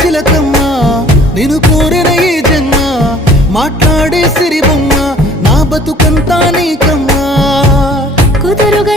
చిలకమ్మ నేను కోరిన ఈ జన్మ మాట్లాడే సిరిబొమ్మ నా బతుకంతా నీకమ్మా కుదురుగా